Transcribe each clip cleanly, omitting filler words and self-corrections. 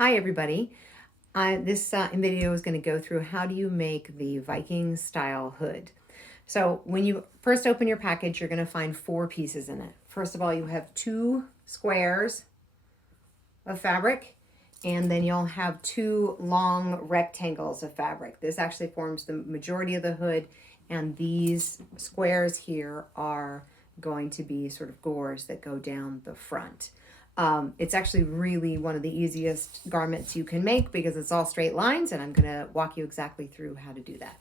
Hi everybody. This video is going to go through how do you make the Viking style hood. So when you first open your package, you're going to find 4 pieces in it. First of all, you have 2 squares of fabric, and then you'll have 2 long rectangles of fabric. This actually forms the majority of the hood, and these squares here are going to be sort of gores that go down the front. It's actually really one of the easiest garments you can make because it's all straight lines, and I'm going to walk you exactly through how to do that.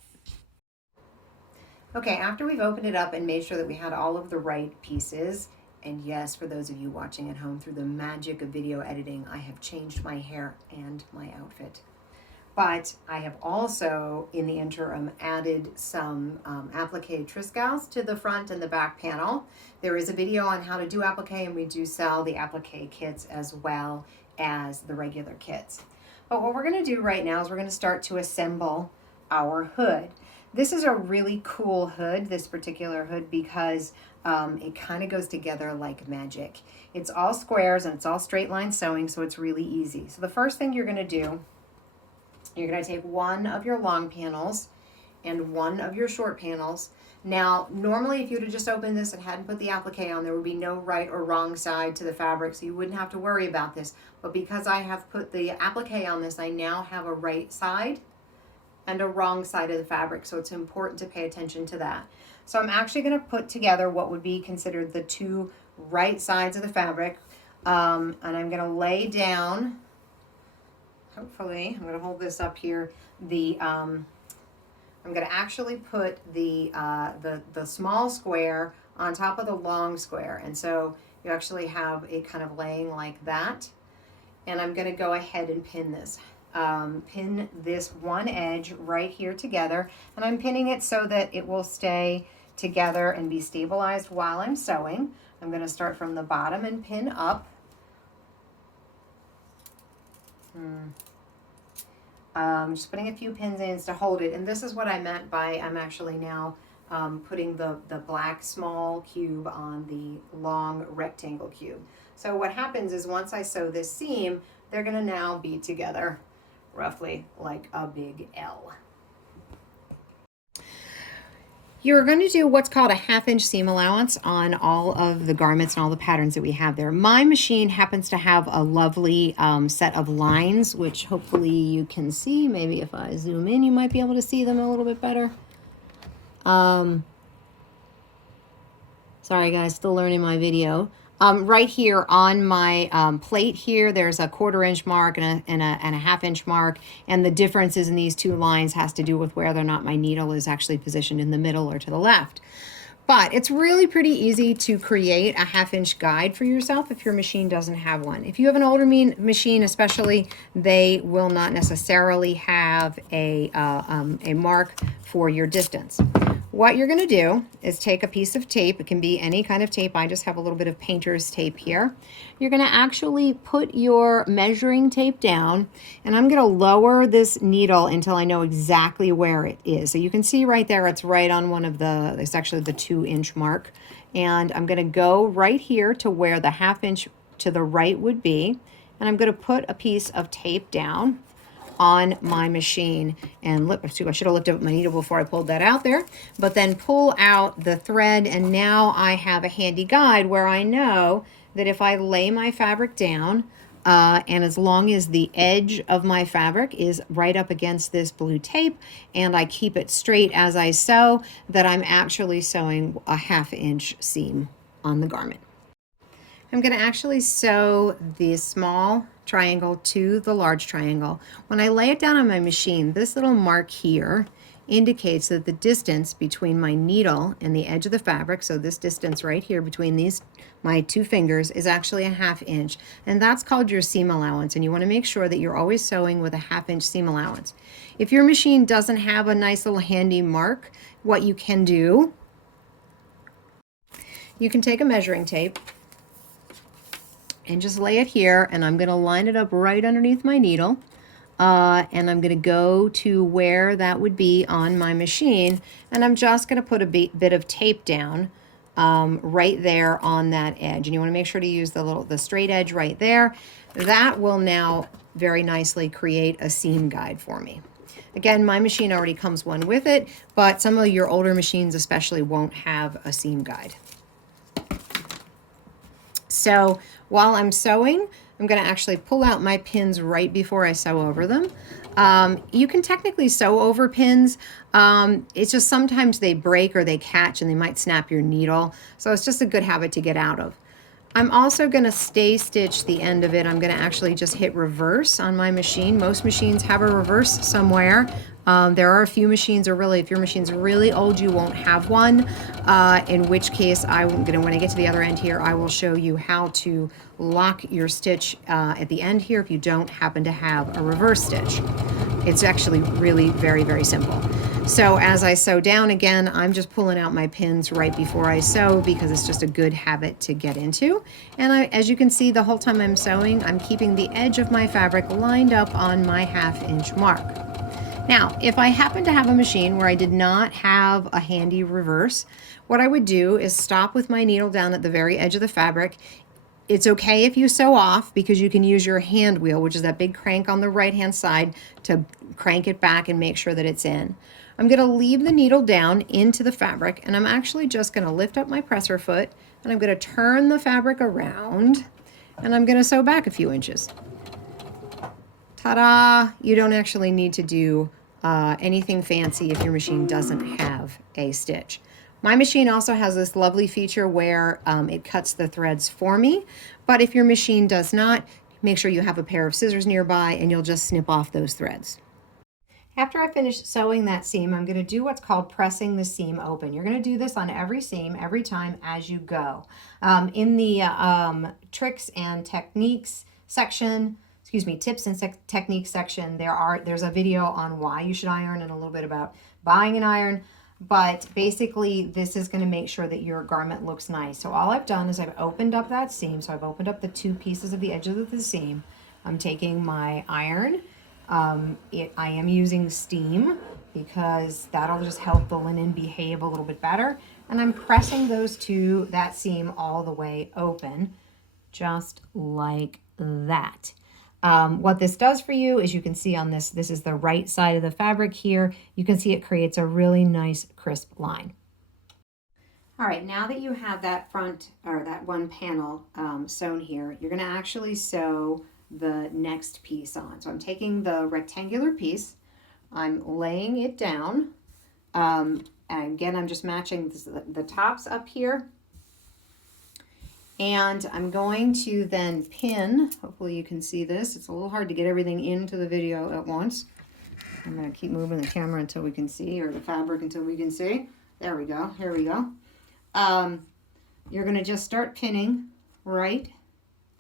Okay, after we've opened it up and made sure that we had all of the right pieces, and yes, for those of you watching at home, through the magic of video editing, I have changed my hair and my outfit. But I have also, in the interim, added some applique triscals to the front and the back panel. There is a video on how to do applique, and we do sell the applique kits as well as the regular kits. But what we're going to do right now is we're going to start to assemble our hood. This is a really cool hood, this particular hood, because it kind of goes together like magic. It's all squares and it's all straight line sewing, so it's really easy. So the first thing you're going to do, you're going to take one of your long panels and one of your short panels. Now, normally if you would have just opened this and hadn't put the applique on, there would be no right or wrong side to the fabric, so you wouldn't have to worry about this. But because I have put the applique on this, I now have a right side and a wrong side of the fabric, so it's important to pay attention to that. So I'm actually going to put together what would be considered the 2 right sides of the fabric, and I'm going to lay down. Hopefully, I'm going to hold this up here. I'm going to actually put the small square on top of the long square, and so you actually have it kind of laying like that. And I'm going to go ahead and pin this. Pin this one edge right here together, and I'm pinning it so that it will stay together and be stabilized while I'm sewing. I'm going to start from the bottom and pin up. Just putting a few pins in to hold it, and this is what I meant by I'm actually now putting the black small cube on the long rectangle cube. So what happens is once I sew this seam, they're going to now be together roughly like a big L. You're going to do what's called a 1/2 inch seam allowance on all of the garments and all the patterns that we have there. My machine happens to have a lovely set of lines, which hopefully you can see. Maybe if I zoom in, you might be able to see them a little bit better. Sorry guys, still learning my video. Right here on my plate here, there's a 1/4 inch mark and a 1/2 inch mark, and the differences in these 2 lines has to do with whether or not my needle is actually positioned in the middle or to the left. But it's really pretty easy to create a 1/2 inch guide for yourself if your machine doesn't have one. If you have an older machine especially, they will not necessarily have a mark for your distance. What you're going to do is take a piece of tape. It can be any kind of tape. I just have a little bit of painter's tape here. You're going to actually put your measuring tape down, and I'm going to lower this needle until I know exactly where it is. So you can see right there, it's right on one of it's actually the 2 inch mark. And I'm going to go right here to where the 1/2 inch to the right would be. And I'm going to put a piece of tape down on my machine, and I should have lifted up my needle before I pulled that out there, but then pull out the thread, and now I have a handy guide where I know that if I lay my fabric down, and as long as the edge of my fabric is right up against this blue tape and I keep it straight as I sew, that I'm actually sewing a 1/2 inch seam on the garment. I'm going to actually sew the small triangle to the large triangle. When I lay it down on my machine, this little mark here indicates that the distance between my needle and the edge of the fabric, so this distance right here between my 2 fingers, is actually a 1/2 inch, and that's called your seam allowance, and you want to make sure that you're always sewing with a 1/2 inch seam allowance. If your machine doesn't have a nice little handy mark, what you can do, you can take a measuring tape and just lay it here, and I'm going to line it up right underneath my needle, and I'm going to go to where that would be on my machine, and I'm just going to put a bit of tape down right there on that edge. And you want to make sure to use the straight edge right there. That will now very nicely create a seam guide for me. Again, my machine already comes one with it, but some of your older machines especially won't have a seam guide. So while I'm sewing, I'm going to actually pull out my pins right before I sew over them. You can technically sew over pins. It's just sometimes they break or they catch and they might snap your needle. So it's just a good habit to get out of. I'm also going to stay stitch the end of it. I'm going to actually just hit reverse on my machine. Most machines have a reverse somewhere. There are a few machines, or really, if your machine's really old, you won't have one. In which case, when I get to the other end here, I will show you how to lock your stitch at the end here if you don't happen to have a reverse stitch. It's actually really very, very simple. So as I sew down again, I'm just pulling out my pins right before I sew because it's just a good habit to get into. And as you can see, the whole time I'm sewing, I'm keeping the edge of my fabric lined up on my 1/2 inch mark. Now, if I happen to have a machine where I did not have a handy reverse, what I would do is stop with my needle down at the very edge of the fabric. It's okay if you sew off because you can use your hand wheel, which is that big crank on the right-hand side, to crank it back and make sure that it's in. I'm going to leave the needle down into the fabric, and I'm actually just going to lift up my presser foot, and I'm going to turn the fabric around, and I'm going to sew back a few inches. Ta-da! You don't actually need to do anything fancy if your machine doesn't have a stitch. My machine also has this lovely feature where it cuts the threads for me, but if your machine does not, make sure you have a pair of scissors nearby and you'll just snip off those threads. After I finish sewing that seam, I'm going to do what's called pressing the seam open. You're going to do this on every seam, every time as you go. In the tricks and techniques section, tips and techniques section, there's a video on why you should iron and a little bit about buying an iron. But basically, this is going to make sure that your garment looks nice. So all I've done is I've opened up that seam. So I've opened up the 2 pieces of the edge of the seam. I'm taking my iron. I am using steam because that'll just help the linen behave a little bit better. And I'm pressing that seam all the way open, just like that. What this does for you is you can see on this is the right side of the fabric here. You can see it creates a really nice crisp line. All right, now that you have that front or that one panel sewn here, you're going to actually sew the next piece on. So I'm taking the rectangular piece, I'm laying it down, and again I'm just matching the tops up here, and I'm going to then pin, hopefully you can see this, it's a little hard to get everything into the video at once. I'm going to keep moving the camera until we can see, or the fabric until we can see. There we go, here we go. You're going to just start pinning right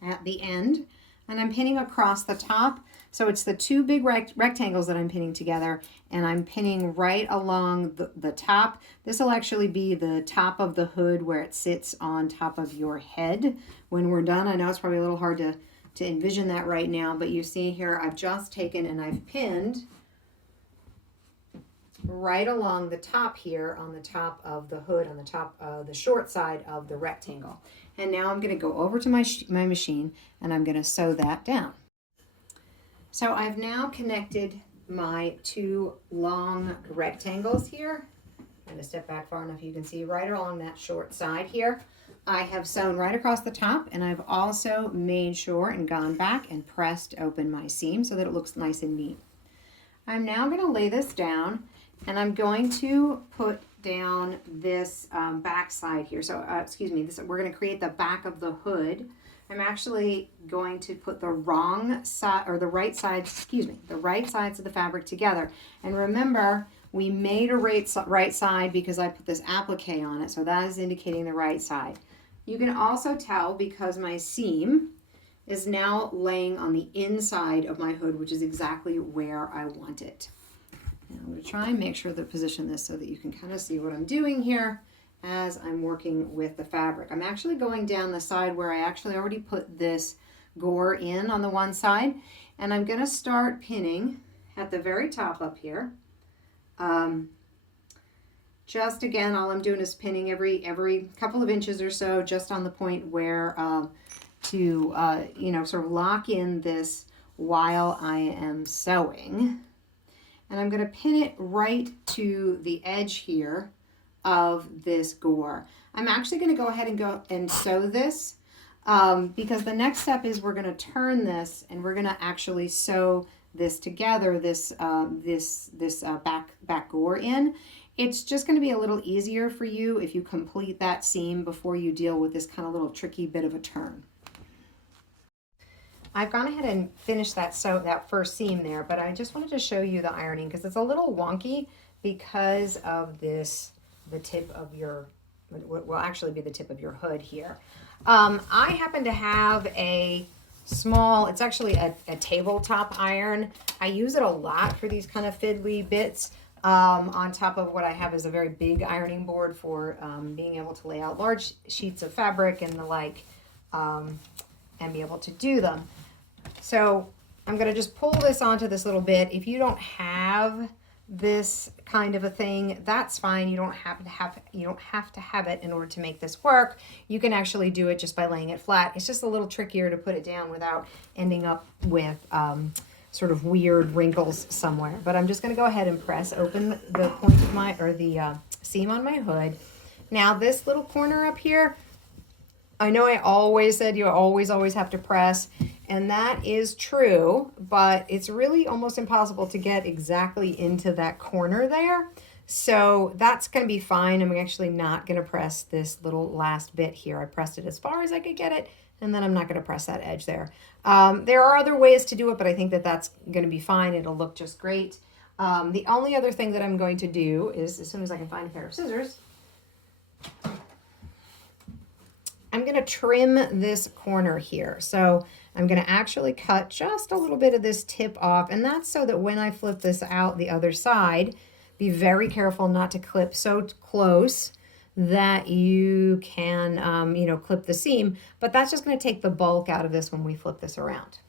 at the end. And I'm pinning across the top. So it's the 2 big rectangles that I'm pinning together, and I'm pinning right along the top. This will actually be the top of the hood where it sits on top of your head when we're done. I know it's probably a little hard to envision that right now, but you see here I've just taken and I've pinned right along the top here on the top of the hood, on the top of the short side of the rectangle. And now I'm going to go over to my machine and I'm going to sew that down. So I've now connected my 2 long rectangles here. I'm going to step back far enough you can see right along that short side here. I have sewn right across the top, and I've also made sure and gone back and pressed open my seam so that it looks nice and neat. I'm now going to lay this down, and I'm going to put down this back side here. So, we're going to create the back of the hood. I'm actually going to put the wrong side, or the right sides of the fabric together. And remember, we made a right side because I put this applique on it, so that is indicating the right side. You can also tell because my seam is now laying on the inside of my hood, which is exactly where I want it. Now I'm going to try and make sure to position this so that you can kind of see what I'm doing here as I'm working with the fabric. I'm actually going down the side where I actually already put this gore in on the one side, and I'm going to start pinning at the very top up here. just again, all I'm doing is pinning every couple of inches or so, just on the point where you know, sort of lock in this while I am sewing. And I'm going to pin it right to the edge here of this gore. I'm actually going to go ahead and go and sew this because the next step is we're going to turn this and we're going to actually sew this together, this back gore in. It's just going to be a little easier for you if you complete that seam before you deal with this kind of little tricky bit of a turn. I've gone ahead and finished that first seam there, but I just wanted to show you the ironing because it's a little wonky because of this, the tip of your, will actually be the tip of your hood here. I happen to have a small, it's actually a tabletop iron. I use it a lot for these kind of fiddly bits. On top of what I have is a very big ironing board for being able to lay out large sheets of fabric and the like, and be able to do them. So I'm going to just pull this onto this little bit. If you don't have this kind of a thing, that's fine. You don't have to have it in order to make this work. You can actually do it just by laying it flat. It's just a little trickier to put it down without ending up with sort of weird wrinkles somewhere. But I'm just going to go ahead and press open the point of my, or the seam on my hood. Now this little corner up here, I know I always said you always have to press, and that is true, but it's really almost impossible to get exactly into that corner there. So that's going to be fine. I'm actually not going to press this little last bit here. I pressed it as far as I could get it, and then I'm not going to press that edge there. There are other ways to do it, but I think that that's going to be fine. It'll look just great. The only other thing that I'm going to do is, as soon as I can find a pair of scissors, I'm going to trim this corner here. So I'm going to actually cut just a little bit of this tip off, and that's so that when I flip this out the other side, be very careful not to clip so close that you can, you know, clip the seam, but that's just going to take the bulk out of this when we flip this around.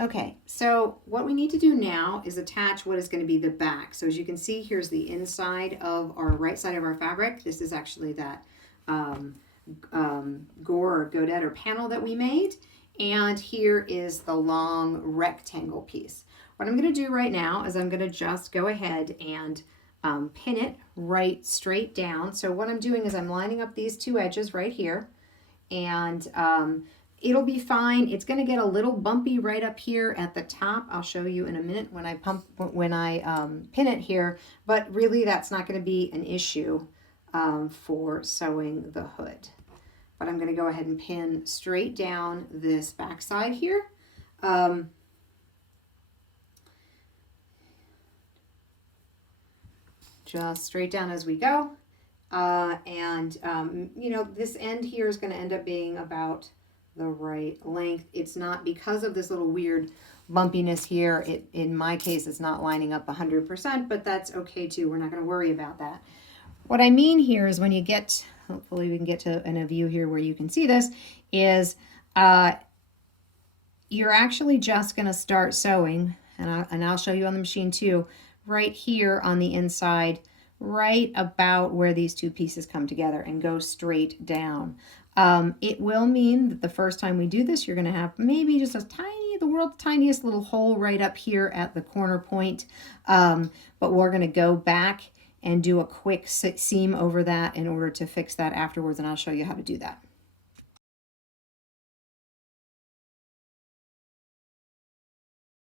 Okay, so what we need to do now is attach what is going to be the back. So as you can see, here's the inside of our right side of our fabric. This is actually that gore or godette or panel that we made. And here is the long rectangle piece. What I'm going to do right now is I'm going to just go ahead and pin it right straight down. So what I'm doing is I'm lining up these two edges right here, and it'll be fine. It's going to get a little bumpy right up here at the top. I'll show you in a minute when I pin it here, but really that's not going to be an issue for sewing the hood. But I'm going to go ahead and pin straight down this back side here. Just straight down as we go. You know, this end here is going to end up being about the right length. It's not, because of this little weird bumpiness here, in my case, it's not lining up 100%, but that's okay too. We're not going to worry about that. What I mean here is when you get, hopefully we can get to in a view here where you can see this, is you're actually just going to start sewing, and I'll show you on the machine too, right here on the inside, right about where these two pieces come together, and go straight down. It will mean that the first time we do this, you're going to have maybe just a tiny, the world's tiniest little hole right up here at the corner point. But we're going to go back and do a quick seam over that in order to fix that afterwards, and I'll show you how to do that.